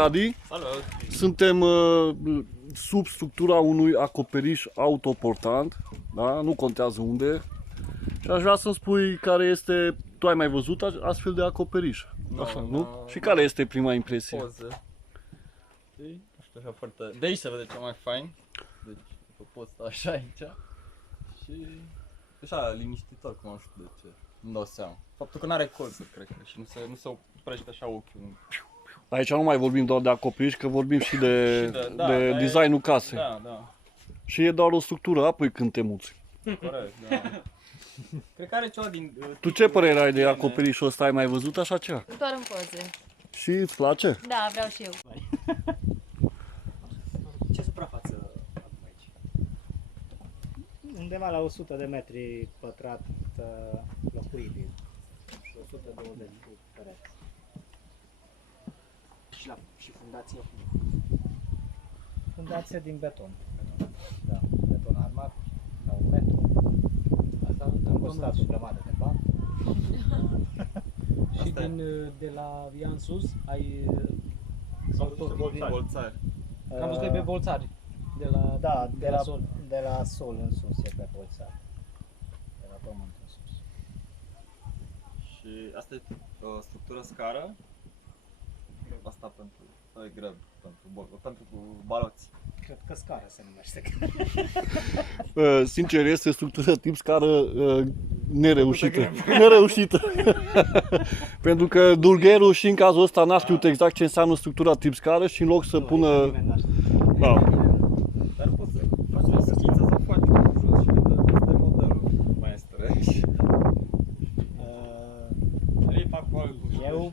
Adi. Salut! Suntem sub structura unui acoperiș autoportant, da? Nu contează unde. Și aș vrea să-mi spui care este, tu ai mai văzut astfel de acoperiș, așa, nu? Și care este prima impresie? Poză. Știi? Nu știu, așa foarte... De aici se vede cel mai fain. Deci, că pot sta așa aici. Și... așa, liniștitor, cum nu știu de ce. Nu dau seama. Faptul că nu are colțuri, cred că, și nu se oprește așa ochiul. Aici nu mai vorbim doar de acoperiș, că vorbim și de designul casei. Da, da. Și e doar o structură, apoi când te muți. Corect, da. Cred că are ceva din... Tu ce părere ai de acoperișul ăsta? Ai mai văzut așa ceva? Doar în poze. Și îți place? Da, vreau și eu. Ce suprafață avem aici? Undeva la 100 de metri pătrat locuibil și 120 cu pereți. Și fundația? Fundația din beton. Da, beton armat, la 1 metru. Asta am costat o grămadă de bani. Și de la via în sus ai bolțari. am văzut că e pe bolțari. De la sol în sus e pe bolțari. De la pământ în sus. Și asta e o structură scară. Asta pentru e greu, pentru baloți. Cred că scară se numește. Sincer, este structură tip scară nereușită. Nereușită. Pentru că dulgherul și în cazul ăsta n-a știut exact ce înseamnă structura tip scară și în loc să pună... Da. Dar poți să faci o schiță sau faci un jos și de modelul maestre. Eu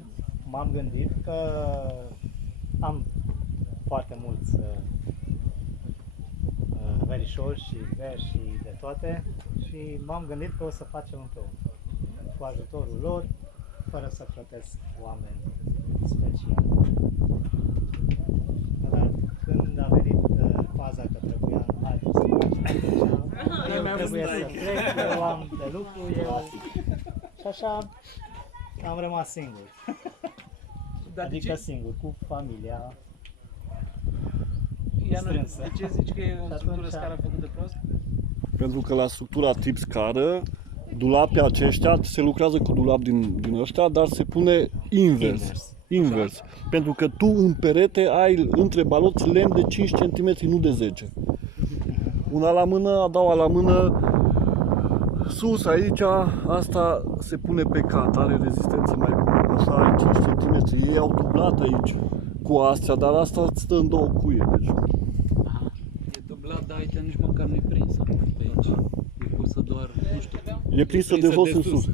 m-am gândit că am foarte mulți verișori și veri și de toate și m-am gândit că o să facem împreună cu ajutorul lor, fără să plătesc oameni speciali. Dar când a venit faza că trebuia numai să facem, eu trebuie să plec, eu am de lucru, și așa am rămas singur. Adică singur, cu familia strânsă. De ce zici că e o structură scară făcută prost? Pentru că la structura tip scară, dulapii aceștia, se lucrează cu dulap din ăștia, dar se pune invers. Pentru că tu în perete ai între baloți lemn de 5 cm, nu de 10. Una la mână, a doua la mână, sus aici, asta se pune pe cat, are rezistență mai bună, așa ai 5 cm. Ei au dublat aici cu astea, dar asta stă în două cuie. Deci. E dublat, dar aici nici măcar nu-i prinsă pe aici. E pusă doar, nu știu. E prinsă de jos în sus.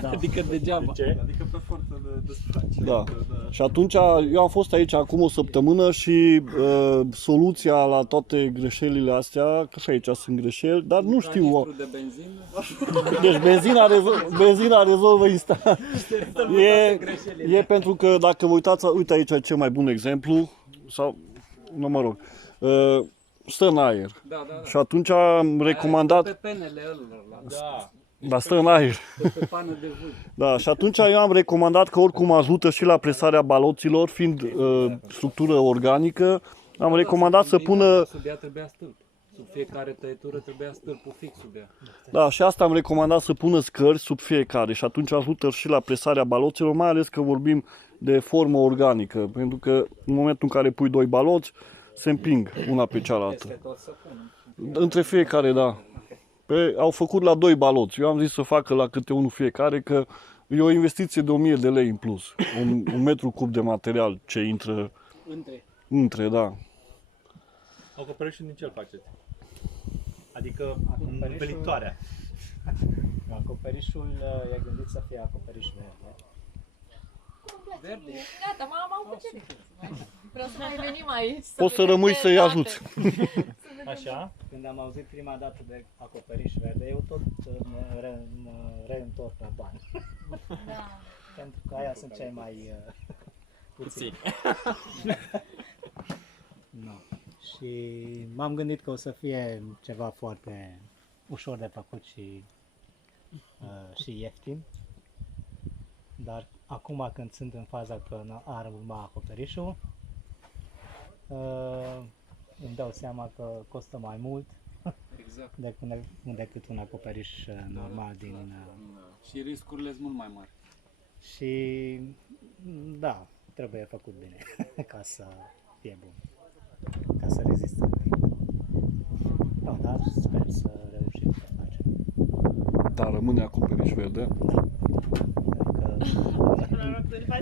Da. Adică degeaba. Adică pe forță de desface. Da. Și atunci eu am fost aici acum o săptămână și soluția la toate greșelile astea, că și aici sunt greșeli, dar nu știu. De benzină. Deci benzina rezolvă instant. E pentru că dacă vă uitați, uite aici ce mai bun exemplu, sau, nu mă rog, stă în aer. Da. Și atunci am recomandat... Pe penele ălora. Da. Dar stă în aer. Pe pană de vânt. Da, și atunci eu am recomandat că oricum ajută și la presarea baloților, fiind structură organică, am recomandat să pună... Sub ea trebuia stâlp. Sub fiecare tăietură trebuia stâlpul fix sub ea. Da, și asta am recomandat să pună scări sub fiecare și atunci ajută și la presarea baloților, mai ales că vorbim de formă organică, pentru că în momentul în care pui doi baloți, se împing una pe cealaltă. Între fiecare, da. Au făcut la 2 baloți. Eu am zis să facă la câte unul fiecare, că e o investiție de 1000 de lei în plus. Un metru cub de material ce intră între, da. Acoperișul din ce îl faceți? Adică învelitoarea. Acoperișul e gândit să fie acoperiș verde. Gata, m-am cucerit. Vreau să mai venim aici. Poți să rămâi să-i ajuți. Așa? Când am auzit prima dată de acoperiș verde, eu tot mă reîntorc la bani. Da. Pentru că aia sunt cei mai puțini. No. Și m-am gândit că o să fie ceva foarte ușor de făcut și ieftin. Dar acum când sunt în faza că ar urma acoperișul, îmi dau seama că costă mai mult Exact. decât un acoperiș normal din... Și riscurile sunt mult mai mari. Și da, trebuie făcut bine ca să fie bun, ca să reziste în timp. No, dar sper să reușim să facem. Dar rămâne acoperiș verde.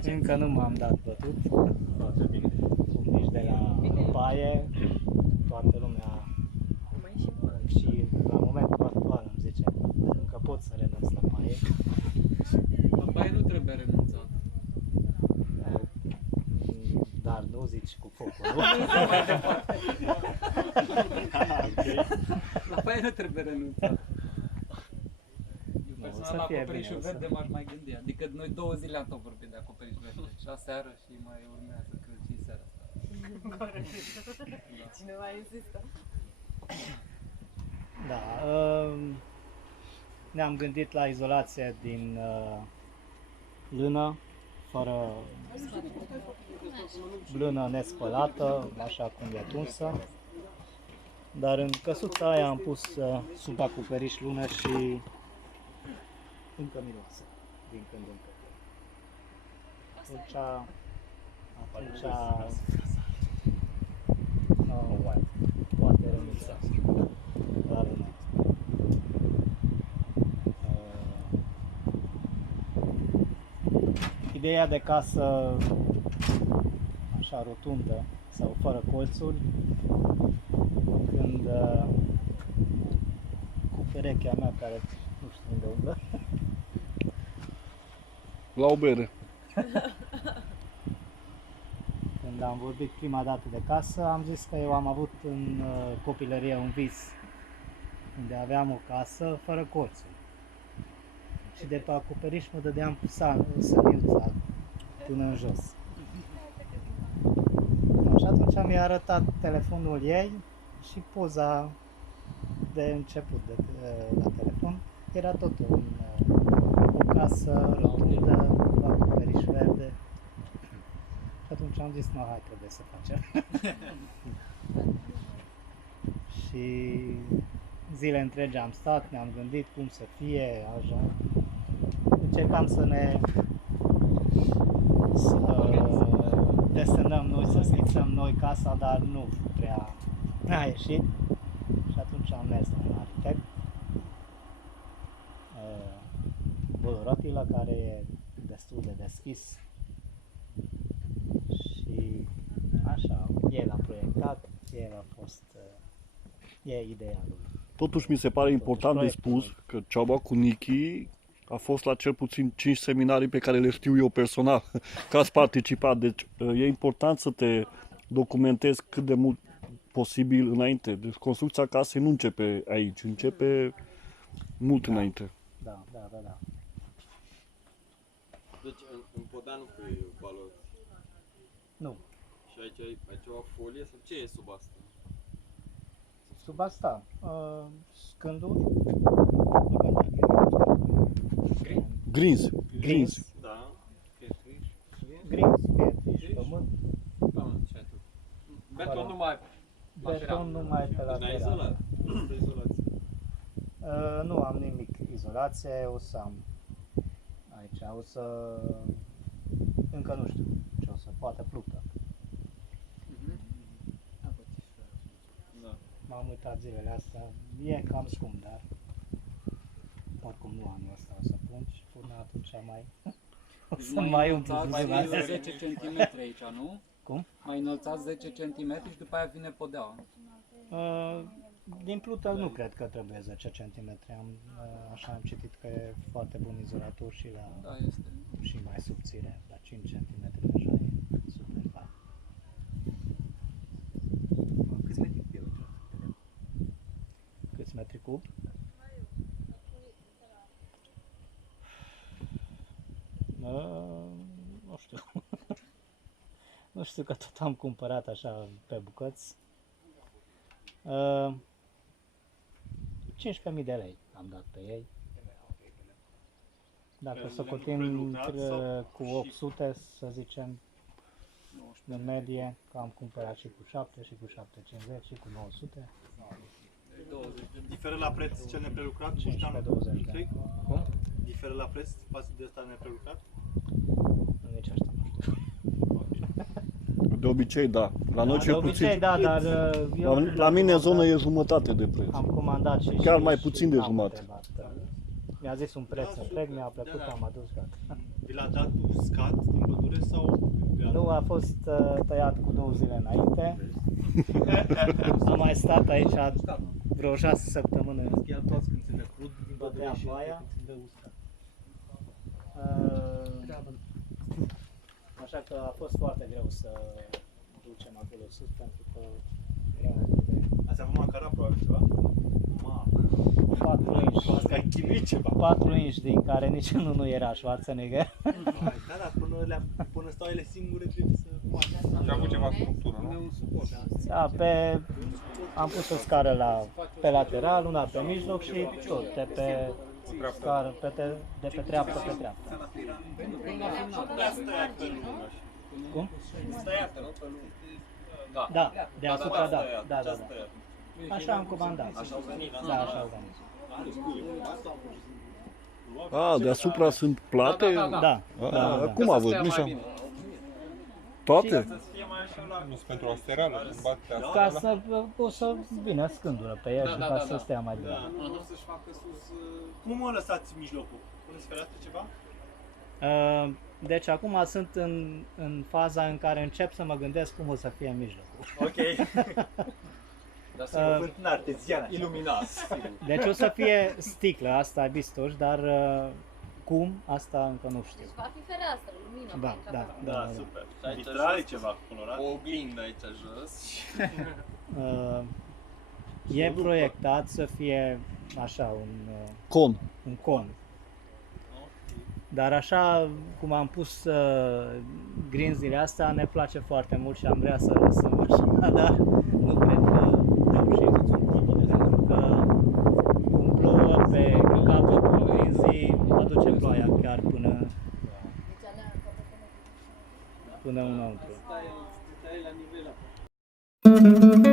Încă nu m-am dat bătut, nici de la baie, toată lumea și la momentul actual îmi zice încă pot să renunț la baie. La baie nu trebuie renunțat. Dar nu zici cu focul, nu? La baie nu trebuie renunțat. Eu să personal la fie acoperișul bine, verde m-aș mai gândi. Adică noi 2 zile am tot vorbit de acoperiș verde. Și aseară și mai urmează, cred, și seara asta. Cineva insistă. Da, ne-am gândit la izolație din lână, fără lână nespălată, așa cum e tunsă. Dar în căsuța aia am pus sub acoperiș lună și încă miroase din când în când. Atunci poate renunța la lână. Ideea de casă așa rotundă sau fără colțuri, când cu perechea mea care nu știu unde umblă, La o bere. când am vorbit prima dată de casă, am zis că eu am avut în copilărie un vis unde aveam o casă fără colțuri. Și de pe acoperiș mă dădeam cu săniuța până în jos. Și atunci mi-a arătat telefonul ei și poza de început la telefon. Era tot o casă rotundă, cu acoperiș verde. Și atunci am zis, nu, hai, trebuie să facem. Și zile întregi am stat, ne-am gândit cum să fie, așa. Încercam să desenăm noi, să schițăm noi casa, dar nu prea a ieșit. Și atunci am mers la un arhitect, Bolorotila, care e destul de deschis. Și așa, el a proiectat, el a fost, e ideea lui. Totuși mi se pare important de spus că Ceaba cu Nichi a fost la cel puțin 5 seminarii pe care le știu eu personal, că ați participat. Deci e important să te documentezi cât de mult posibil înainte. Deci construcția casei nu începe aici, începe mult înainte. Da. Deci în podea nu pui balot. Nu. Și aici ai ceva folie sau ce e sub asta? Sub asta, scânduri, Grins. Da. grins, pietriș, pământ, Pământ și atât. Beton numai beton numai pe Deci n-ai lateral. izolat. Este izolație. Nu am nimic izolație, o să am aici, o să, încă nu știu ce o să, poate plută. Da. M-am uitat zilele astea, e cam scump, dar oricum nu anul ăsta o să pun și până atunci mai o să mai umplu Mai izolația. 10 cm aici, nu? Cum? Mai înălțați 10 cm și după aia vine podeaua. Din plută nu cred că trebuie 10 cm. Așa am citit că e foarte bun izolator și la Da, este. și mai subțire, la 5 cm deja e super fain. Câți metri cu el? Câți metri cub? Nu știu. Nu știu că tot am cumpărat așa pe bucăți. 15.000 de lei am dat pe ei. Dacă socotim cu 800, să zicem, în medie, că am cumpărat și cu 7, și cu 750, și cu 900, Diferă la preț cel neprelucrat? 15-20 de întreg? ani. Cum? Diferă la preț față de ăsta neprelucrat? Nici asta nu știu. De obicei, da. La noi De cel obicei, puțin. da, dar La mine în zonă e jumătate de preț. am comandat și Chiar și- mai și puțin de n-am jumătate. întrebat. Mi-a zis un preț întreg, mi-a plăcut, am adus, gata. Vi l-a dat uscat din pădure sau? Nu, a fost tăiat cu 2 zile înainte. Am mai stat aici vreo 6 săptămâni. Chiar toți când se dă crud din Băteam pădure și baia. când se dă uscat. Așa că a fost foarte greu să ducem acolo sus pentru că era Ați avut macara probabil ceva? Mamă, 4 inch. asta că ai chinuit ceva. 4 inch din care niciunul nu era Schwarzenegger. Da, dar până stau ele singure trebuie să... Și a avut ceva structură, nu? Da, am pus o scară pe lateral, una pe mijloc și tot, de pe scară, de pe treaptă pe treaptă. Cum? Da, deasupra, da. Așa am comandat. Așa au venit. Da, așa au venit. Deasupra sunt plate? Da, Cum a avut? Toate? Nu sunt pentru asterală, bate Ca asterală. să poți să vină scândură pe el și ca să stea mai bine. Cum mă lăsați mijlocul? Puneți fereastră ceva? Deci acum sunt în faza în care încep să mă gândesc cum o să fie în mijlocul. Ok. Dar să Vânt artezian. iluminați. Deci o să fie sticlă, asta bistoși, dar cum, asta încă nu știu. Deci va fi fereastră, lumină. Da. Super. Și aici Vitrali jos, ceva colorat? O oglindă aici jos. E proiectat să fie așa Con. un con. Dar așa cum am pus grinzile astea, ne place foarte mult și am vrea să lăsăm așa, dar nu cred că reușim. Pentru că cum plouă pe capătul grinzii, aduce ploaia chiar până înăuntru. Asta e la nivel.